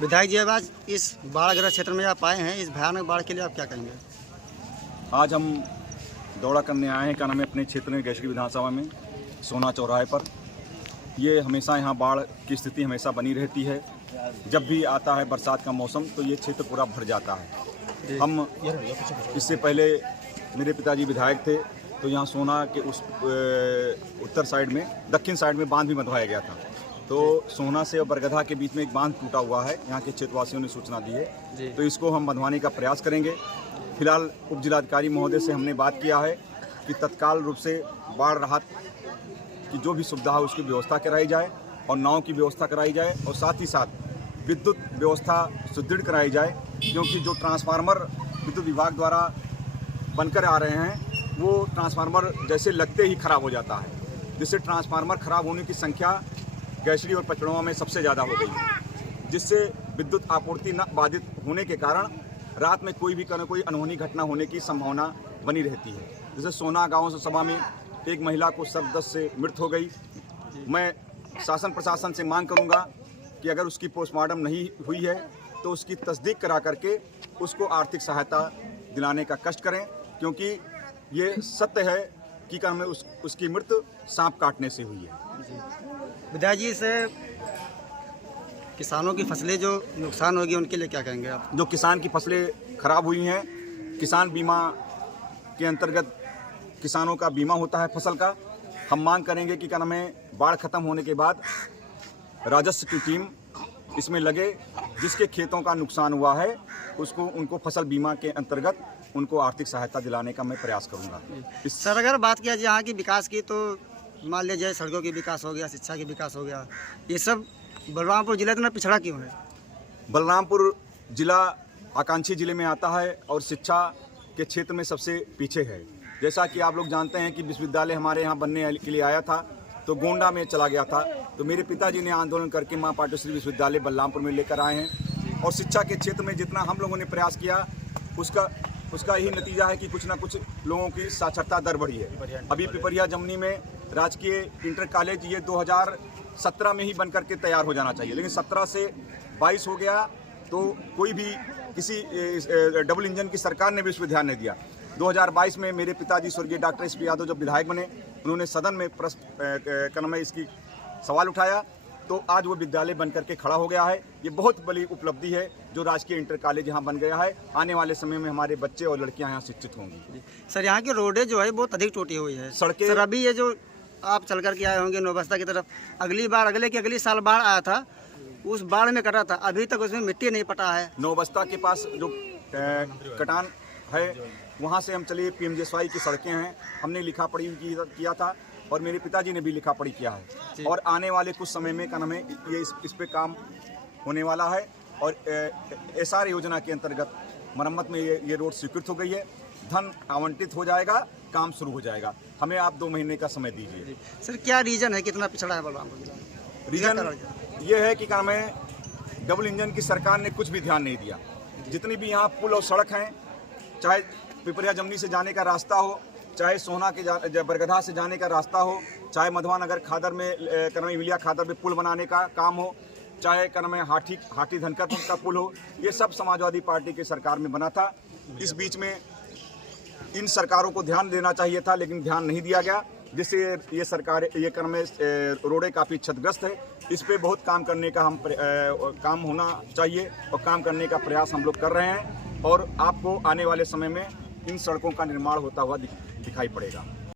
विधायक जी, अब आज इस बाढ़ग्रस्त क्षेत्र में आप आए हैं, इस भयानक बाढ़ के लिए आप क्या कहेंगे? आज हम दौरा करने आए हैं, क्या नाम है, अपने क्षेत्र में गैसरी विधानसभा में सोना चौराहे पर। ये हमेशा यहाँ बाढ़ की स्थिति हमेशा बनी रहती है। जब भी आता है बरसात का मौसम तो ये क्षेत्र पूरा भर जाता है। हम इससे पहले मेरे पिताजी विधायक थे तो यहाँ सोना के उस उत्तर साइड में, दक्षिण साइड में बांध भी बंधवाया गया था। तो सोना से और बरगधा के बीच में एक बांध टूटा हुआ है, यहाँ के क्षेत्रवासियों ने सूचना दी है, तो इसको हम बंधवाने का प्रयास करेंगे। फिलहाल उप जिलाधिकारी महोदय से हमने बात किया है कि तत्काल रूप से बाढ़ राहत की जो भी सुविधा है उसकी व्यवस्था कराई जाए और नाव की व्यवस्था कराई जाए और साथ ही साथ विद्युत व्यवस्था सुदृढ़ कराई जाए, क्योंकि जो ट्रांसफार्मर विद्युत विभाग द्वारा बनकर आ रहे हैं वो ट्रांसफार्मर जैसे लगते ही खराब हो जाता है, जिससे ट्रांसफार्मर खराब होने की संख्या गैसरी और पचड़वा में सबसे ज़्यादा हो गई है, जिससे विद्युत आपूर्ति न बाधित होने के कारण रात में कोई अनहोनी घटना होने की संभावना बनी रहती है। जैसे सोना गांव सभा में एक महिला को सर्पदंश से मृत्यु हो गई। मैं शासन प्रशासन से मांग करूंगा कि अगर उसकी पोस्टमार्टम नहीं हुई है तो उसकी तस्दीक करा करके उसको आर्थिक सहायता दिलाने का कष्ट करें, क्योंकि ये सत्य है कि उसकी मृत्यु सांप काटने से हुई है। विधायक जी, से किसानों की फसलें जो नुकसान होगी उनके लिए क्या कहेंगे आप? जो किसान की फसलें खराब हुई हैं, किसान बीमा के अंतर्गत किसानों का बीमा होता है फसल का। हम मांग करेंगे कि क्या नाम है, बाढ़ खत्म होने के बाद राजस्व की टीम इसमें लगे, जिसके खेतों का नुकसान हुआ है उनको फसल बीमा के अंतर्गत उनको आर्थिक सहायता दिलाने का मैं प्रयास करूंगा। सर, अगर बात किया जाए यहाँ की विकास की तो मान लीजिए सड़कों की विकास हो गया, शिक्षा की विकास हो गया, ये सब बलरामपुर जिला इतना पिछड़ा क्यों है? बलरामपुर जिला आकांक्षी जिले में आता है और शिक्षा के क्षेत्र में सबसे पीछे है। जैसा कि आप लोग जानते हैं कि विश्वविद्यालय हमारे यहाँ बनने के लिए आया था तो गोंडा में चला गया था, तो मेरे पिताजी ने आंदोलन करके माँ पाटोश्री विश्वविद्यालय बलरामपुर में लेकर आए हैं। और शिक्षा के क्षेत्र में जितना हम लोगों ने प्रयास किया उसका यही नतीजा है कि कुछ ना कुछ लोगों की साक्षरता दर बढ़ी है। अभी पिपरिया जमनी में राजकीय इंटर कॉलेज ये 2017 में ही बन करके तैयार हो जाना चाहिए, लेकिन 17 से 22 हो गया तो कोई भी किसी डबल इंजन की सरकार ने भी उस पर ध्यान नहीं दिया। 2022 में मेरे पिताजी स्वर्गीय डॉक्टर एस पी यादव जब विधायक बने, उन्होंने सदन में प्रश्न में इसकी सवाल उठाया तो आज वो विद्यालय बन करके खड़ा हो गया है। ये बहुत बड़ी उपलब्धि है जो राजकीय इंटर कॉलेज यहाँ बन गया है। आने वाले समय में हमारे बच्चे और लड़कियाँ यहाँ शिक्षित होंगी। सर, यहाँ की रोडें जो है बहुत अधिक टूटी हुई है, सड़कें। सर, अभी ये जो आप चल कर के आए होंगे नौबस्ता की तरफ, अगली साल बाढ़ आया था, उस बाढ़ में कटा था, अभी तक उसमें मिट्टी नहीं पटा है। नौबस्ता के पास जो कटान है वहाँ से हम चलिए PMJSY की सड़कें हैं, हमने लिखा पढ़ी किया था और मेरे पिताजी ने भी लिखा पढ़ी किया है। और आने वाले कुछ समय में क्या नाम है, ये इस पे काम होने वाला है और SR योजना के अंतर्गत मरम्मत में ये रोड स्वीकृत हो गई है। धन आवंटित हो जाएगा, काम शुरू हो जाएगा। हमें आप 2 महीने का समय दीजिए। सर, क्या रीजन है, कितना पिछड़ा है बलरामपुर जिला? रीजन ये है कि क्या नाम है, डबल इंजन की सरकार ने कुछ भी ध्यान नहीं दिया। जितनी भी यहाँ पुल और सड़क हैं, चाहे पिपरिया जमनी से जाने का रास्ता हो, चाहे सोना के बरगधा से जाने का रास्ता हो, चाहे मधवा नगर खादर में मिलिया खादर में पुल बनाने का काम हो, चाहे हाटी धनकर का पुल हो, ये सब समाजवादी पार्टी की सरकार में बना था। इस बीच में इन सरकारों को ध्यान देना चाहिए था, लेकिन ध्यान नहीं दिया गया, जिससे ये सरकार रोडें काफ़ी क्षतिग्रस्त है। इस पे बहुत काम करने का काम होना चाहिए और काम करने का प्रयास हम लोग कर रहे हैं और आपको आने वाले समय में इन सड़कों का निर्माण होता हुआ दिखाई पड़ेगा।